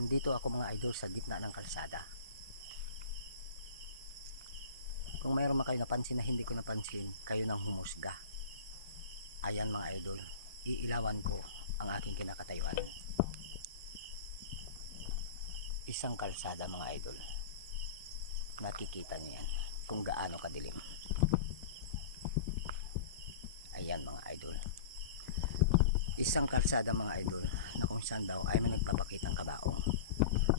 Andito ako mga idol sa gitna ng kalsada. Kung mayroon man kayo napansin na hindi ko napansin, kayo nang humusga. Ayan mga idol, iilawan ko ang aking kinakatayuan. Isang kalsada mga idol. Nakikita niyo yan kung gaano kadilim. Ayan mga idol. Isang kalsada mga idol na kung saan daw ay may nagpapakitang kabaong.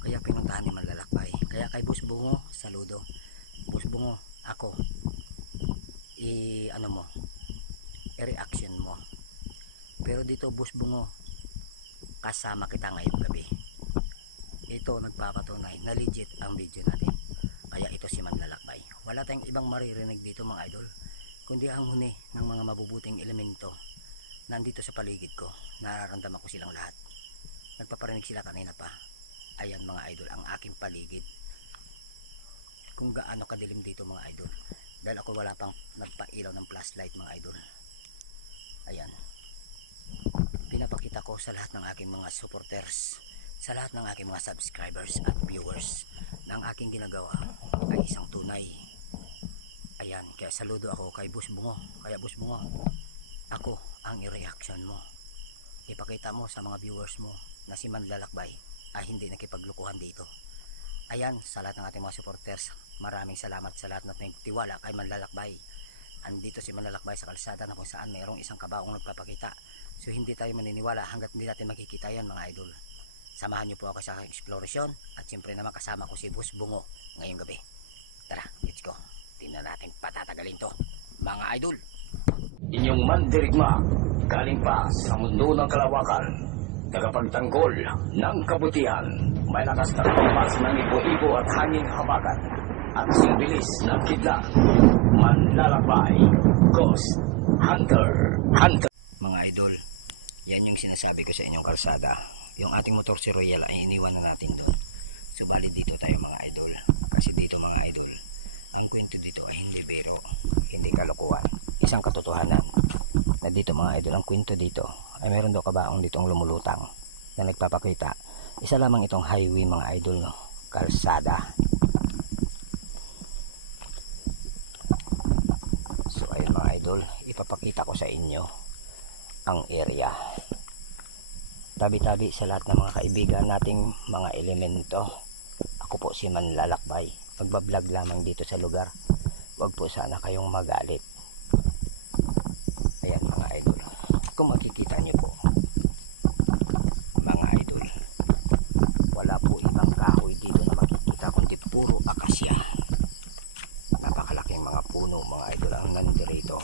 Kaya pinuntahan ni Manlalakbay. Kaya kay Boss Bungo, saludo. Boss Bungo, ako ano mo, i-reaction mo. Pero dito Boss Bungo, kasama kita ngayong gabi. Ito nagpapatunay na legit ang video natin. Kaya ito si Manlalakbay. Wala tayong ibang maririnig dito mga idol, kundi ang huni ng mga mabubuting elemento nandito sa paligid ko. Nararamdaman ko silang lahat. Nagpaparinig sila kanina pa. Ayan mga idol ang aking paligid. Kung gaano kadilim dito mga idol. Dahil ako wala pang nagpailaw ng flashlight mga idol. Ayan. Pinapakita ko sa lahat ng aking mga supporters, sa lahat ng aking mga subscribers at viewers, na ang aking ginagawa ay isang tunay. Ayan, kaya saludo ako kay Boss Bungo. Kaya Boss Bungo, ako ang i-reaction mo. Ipakita mo sa mga viewers mo na si Manlalakbay ay hindi nakipaglukuhan dito. Ayan, sa lahat ng ating mga supporters, maraming salamat sa lahat ng tiwala kay Manlalakbay. Andito si Manlalakbay sa kalsada na kung saan mayroong isang kabaong nagpapakita. So hindi tayo maniniwala hanggat hindi natin makikita yan mga idol. Samahan niyo po ako sa aking exploration at siyempre naman kasama ko si Boss Bungo ngayong gabi. Tara, let's go. Tingnan natin patatagalin to mga idol. Inyong mandirigma, galing pa sa mundo ng kalawakan, tagapagtanggol ng kabutihan, may lakas na pampas ng ibo-ibo at hanging habagat, at sibilis ng kidlat, Manlalakbay, Ghost Hunter. Mga idol, yan yung sinasabi ko sa inyong kalsada. Yung ating motor si Royal ay iniwan na natin doon. Subalit dito tayo mga idol. Kasi dito mga idol, ang kwento dito ay hindi biro, hindi kalokohan. Isang katotohanan na dito mga idol, ang kwento dito ay meron daw kabaong ditong lumulutang na nagpapakita. Isa lamang itong highway mga idol, no? Kalsada. So ayun mga idol, ipapakita ko sa inyo ang area. Tabi-tabi sa lahat ng mga kaibigan nating mga elemento. Ako po si Manlalakbay. Magbablog lamang dito sa lugar. Huwag po sana kayong magalit. Ayan mga idol. Kung makikita nyo po, mga idol, wala po ibang kahoy dito na makikita kundi puro akasya. Napakalaking mga puno mga idol ang nandirito.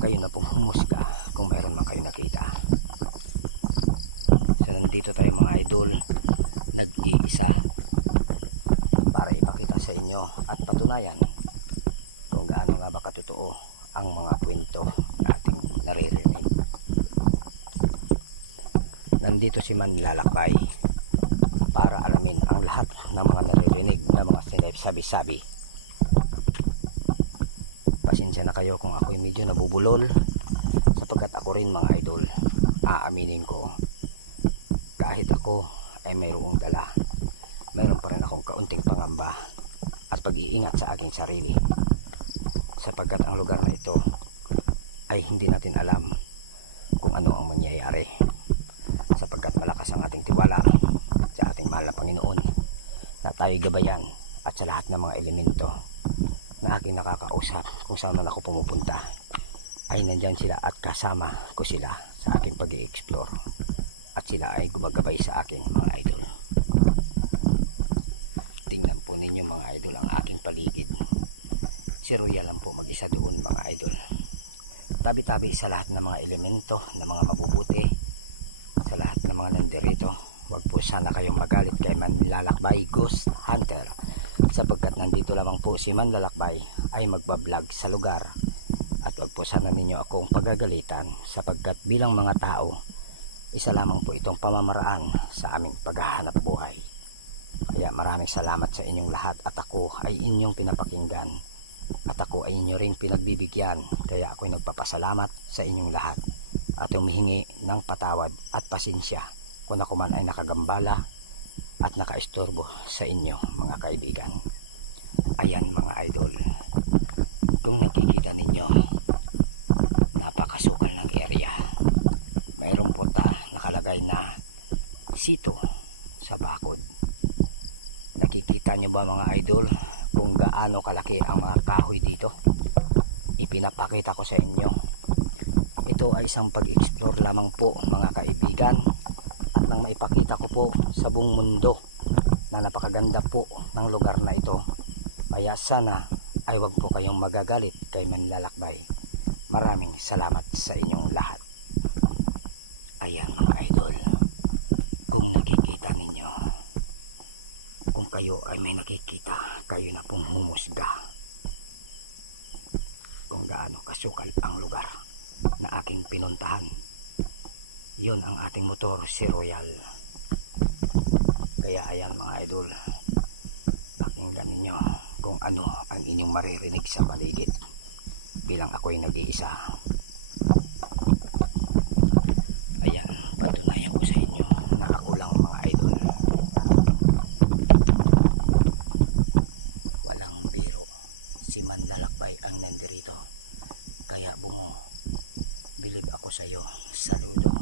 Kayo na pong humusga kung mayroon man kayo nakita. So nandito tayo mga idol, nag-iisa para ipakita sa inyo at patunayan kung gaano nga ba katotoo ang mga kwento nating naririnig. Nandito si Manlalakbay para alamin ang lahat ng mga naririnig na mga sabi-sabi. Pasensya na kayo kung ako'y medyo nabubulol, sapagkat ako rin mga idol, aaminin ko, kahit ako ay mayroong dala, mayroon pa rin akong kaunting pangamba at pag-iingat sa aking sarili, sapagkat ang lugar na ito ay hindi natin alam kung ano ang mangyayari, sapagkat malakas ang ating tiwala sa ating mahal na Panginoon na tayo'y gabayan, at sa lahat ng mga elemento na aking nakakausap kung saan man ako pumupunta ay nandyan sila at kasama ko sila sa aking pag-i-explore, at sila ay gumagabay sa akin mga idol. Tingnan po ninyo mga idol ang aking paligid. Si Royal lang po mag-isa doon mga idol. Tabi-tabi sa lahat ng mga elemento na mga mabubuti, sa lahat ng mga nandirito. Huwag po sana kayong magalit kay Manlalakbay Ghost Hunter, sapagkat nandito lamang po si Manlalakbay ay magbablog sa lugar. At wag po sana ninyo akong pagagalitan, sapagkat bilang mga tao, isa lamang po itong pamamaraan sa aming paghahanap buhay. Kaya maraming salamat sa inyong lahat, at ako ay inyong pinapakinggan, at ako ay inyo ring pinagbibigyan. Kaya ako'y nagpapasalamat sa inyong lahat. at humihingi ng patawad at pasensya kung ako man ay nakagambala at nakaistorbo sa inyo mga kaibigan. Ayan mga idol, kung nakikita ninyo, napakasukal ng area. Mayroong punta nakalagay na sito sa bakod. Nakikita nyo ba mga idol kung gaano kalaki ang mga kahoy dito? Ipinapakita ko sa inyo. Ito ay isang pag-explore lamang po mga kaibigan, at nang maipakita ko po sa buong mundo na napakaganda po ng lugar na ito. Kaya sana ay wag po kayong magagalit kay Manlalakbay. Maraming salamat sa inyong lahat. Ayan mga idol, kung nakikita ninyo, kung kayo ay may nakikita, kayo na pong humusga kung gaano kasukal ang lugar na aking pinuntahan. Yun ang ating motor, si Royal. Kaya ayan mga idol, pakinggan ninyo kung ano ang inyong maririnig sa paligid bilang ako'y nag-iisa. Ayan, patunayan ko sa inyo na ako lang mga idol. Walang biro, si Manlalakbay ang nandirito. Kaya Bungo, bilib ako sa iyo, saludo.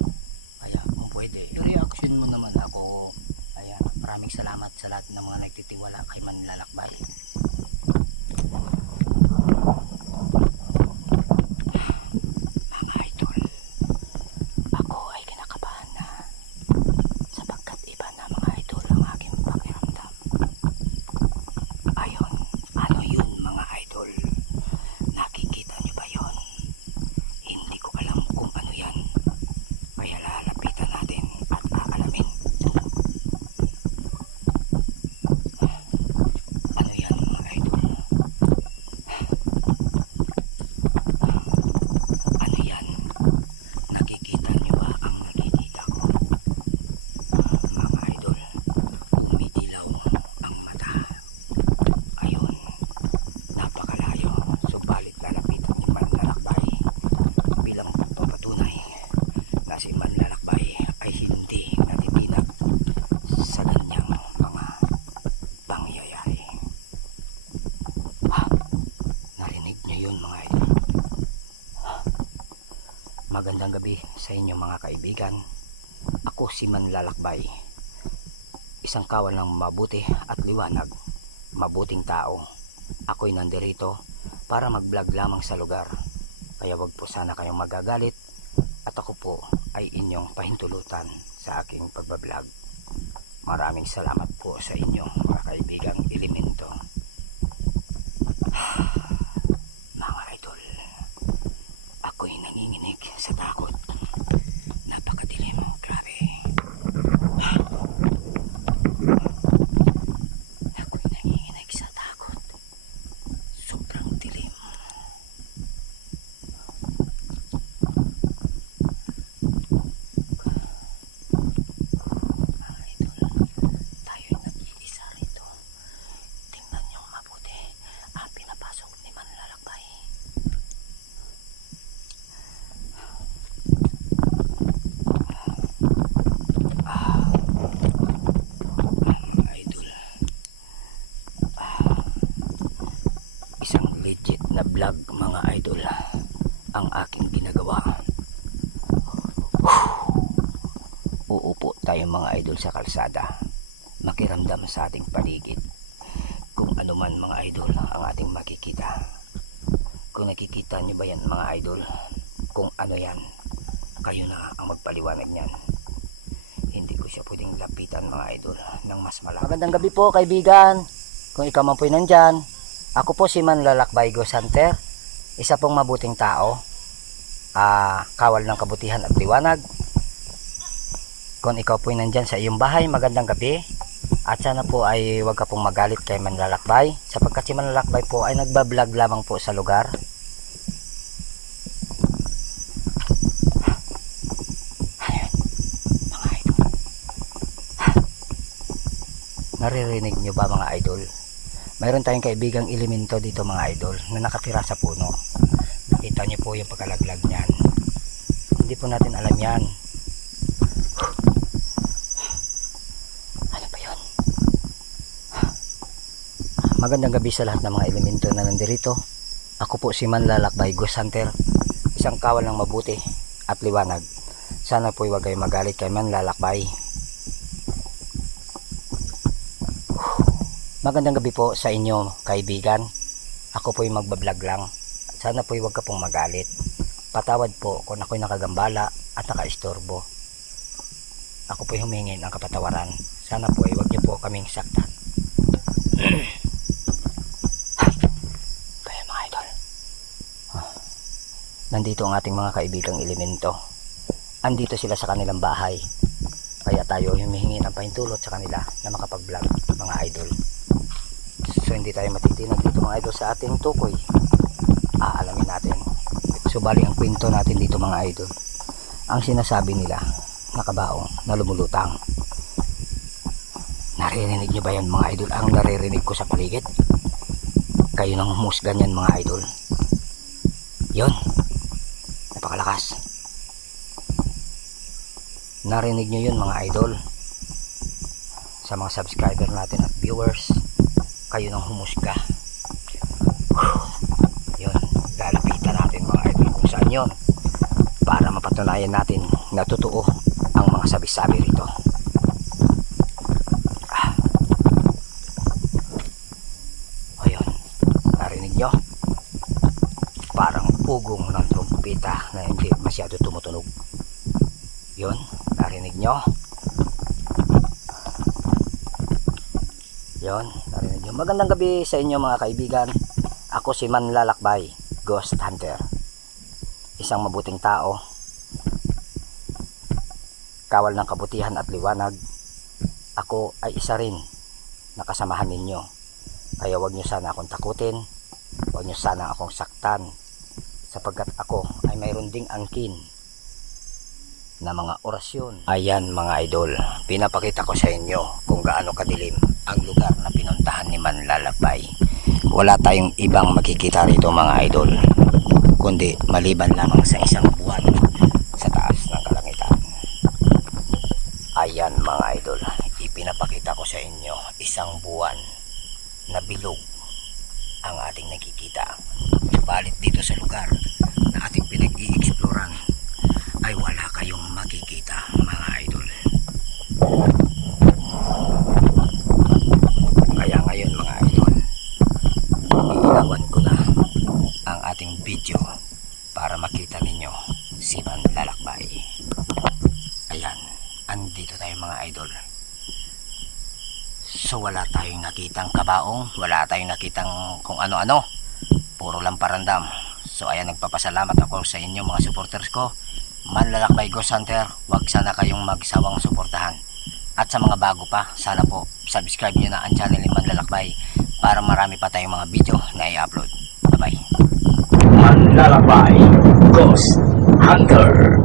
Kaya kung pwede, i-reaction mo naman ako. Ayan, maraming salamat sa lahat ng mga nagtitiwala kay Manlalakbay. Mga idol, ako ay kinakabahan na sapagkat iba na mga idol ang aking pakiramdam. Ayon, ano yun mga idol? Nakikita niyo ba yun? Hindi ko alam kung ano yan. Kaya lalapitan natin at aalamin. Ano yan mga idol? Ano yan? Nakikita niyo ba ang nakikita ko? Mga idol, umidilaw ang mata. Ayun, napakalayo. Subalit lalapitan ni Manlalakbay bilang papatunay na si Manlalakbay ay hindi natitinag sa ganyang mga pangyayari. Narinig niyo yun mga idol? Magandang gabi sa inyo mga kaibigan. Ako si Manlalakbay, isang kawal ng mabuti at liwanag, mabuting tao. Ako'y nandirito para mag-vlog lamang sa lugar. Kaya wag po sana kayong magagalit at ako po ay inyong pahintulutan sa aking pagbablog. Maraming salamat po sa inyo mga kaibigang elemento. Mga idol, ako'y nanginginig sa takot. Napakadilim, grabe. Ako'y nanginginig sa takot. Sobrang dilim. Mga idol, tayo'y nag-iisa rito. Tingnan niyo mabuti ang pinapasok ni Manlalakbay. Mga idol, isang legit na vlog mga idol ang aking ginagawa. Uupo tayo mga idol sa kalsada, makiramdam sa ating paligid kung ano man mga idol ang ating makikita. Kung nakikita nyo ba yan mga idol, kung ano yan, kayo na ang magpaliwanag niyan. Hindi ko siya pwedeng lapitan mga idol ng mas malaki. Magandang gabi po kaibigan. Kung ikaw man po'y nandyan, ako po si Manlalakbay Ghost Hunter, isa pong mabuting tao, kawal ng kabutihan at liwanag. Kung ikaw po'y nandyan sa iyong bahay, magandang gabi. At sana po ay wag ka pong magalit kay Manlalakbay, sapagkat si Manlalakbay po ay nagbablog lamang po sa lugar. Mga idol, naririnig nyo ba mga idol? Mayroon tayong kaibigang elemento dito mga idol na nakatira sa puno. Nakita nyo po yung pagkalaglag niyan. Hindi po natin alam yan. Ano ba yun? Magandang gabi sa lahat ng mga elemento na nandirito. Ako po si Manlalakbay Ghost Hunter, isang kawal ng mabuti at liwanag. Sana po huwag kayo magalit kay Manlalakbay. Magandang gabi po sa inyo, kaibigan. Ako po'y magbablog lang. Sana po'y huwag ka pong magalit. Patawad po kung ako'y nakagambala at nakaistorbo. Ako po'y humingi ng kapatawaran. Sana po'y huwag niyo po kaming saktan. Kaya mga idol, nandito ang ating mga kaibigang elemento. Andito sila sa kanilang bahay. Kaya tayo humihingi ng pahintulot sa kanila na makapag-vlog, mga idol. So hindi tayo matitinag dito mga idol sa ating tukoy. Aalamin natin. So bali ang kwento natin dito mga idol, ang sinasabi nila nakabaong na lumulutang. Naririnig nyo ba yan mga idol? Ang naririnig ko sa paligid, kayo nang humusgan yan mga idol. Yun, napakalakas. Narinig nyo yun mga idol. Sa mga subscriber natin at viewers, kayo nang humusga. Yun, lalapitan natin mga idol kung saan yun, para mapatunayan natin na totoo ang mga sabi-sabi rito. Ayun, narinig nyo? Parang ugong ng trumpeta na hindi masyado tumutunog. Yun, narinig nyo? Yun, narinig nyo. Magandang gabi sa inyo mga kaibigan. Ako si Manlalakbay Ghost Hunter, isang mabuting tao, kawal ng kabutihan at liwanag. Ako ay isa rin na kasamahan ninyo. Kaya huwag nyo sana akong takutin, huwag nyo sana akong saktan, sapagkat ako ay mayroon ding angkin na mga orasyon. Ayan mga idol, pinapakita ko sa inyo kung gaano kadilim ang lugar na pinuntahan ni Manlalakbay. Wala tayong ibang makikita rito mga idol, kundi maliban lamang sa isang buwan sa taas ng kalangitan. Ayan mga idol, ipinapakita ko sa inyo isang buwan na bilog ang ating nakikita. Balit dito sa lugar na ating pinag-i-exploran ay wala kayong makikita mga idol. Kaya ngayon mga idol, iilawan ko na ang ating video para makita ninyo si Manlalakbay. Ayan, andito tayo mga idol. So wala tayong nakitang kabaong, wala tayong nakitang kung ano-ano, puro lang parandam. So ayan, nagpapasalamat ako sa inyo mga supporters ko. Manlalakbay Ghost Hunter, wag sana kayong magsawang suportahan. At sa mga bago pa, sana po subscribe nyo na ang channel ni Manlalakbay para marami pa tayong mga video na i-upload. Bye bye. Manlalakbay Ghost Hunter.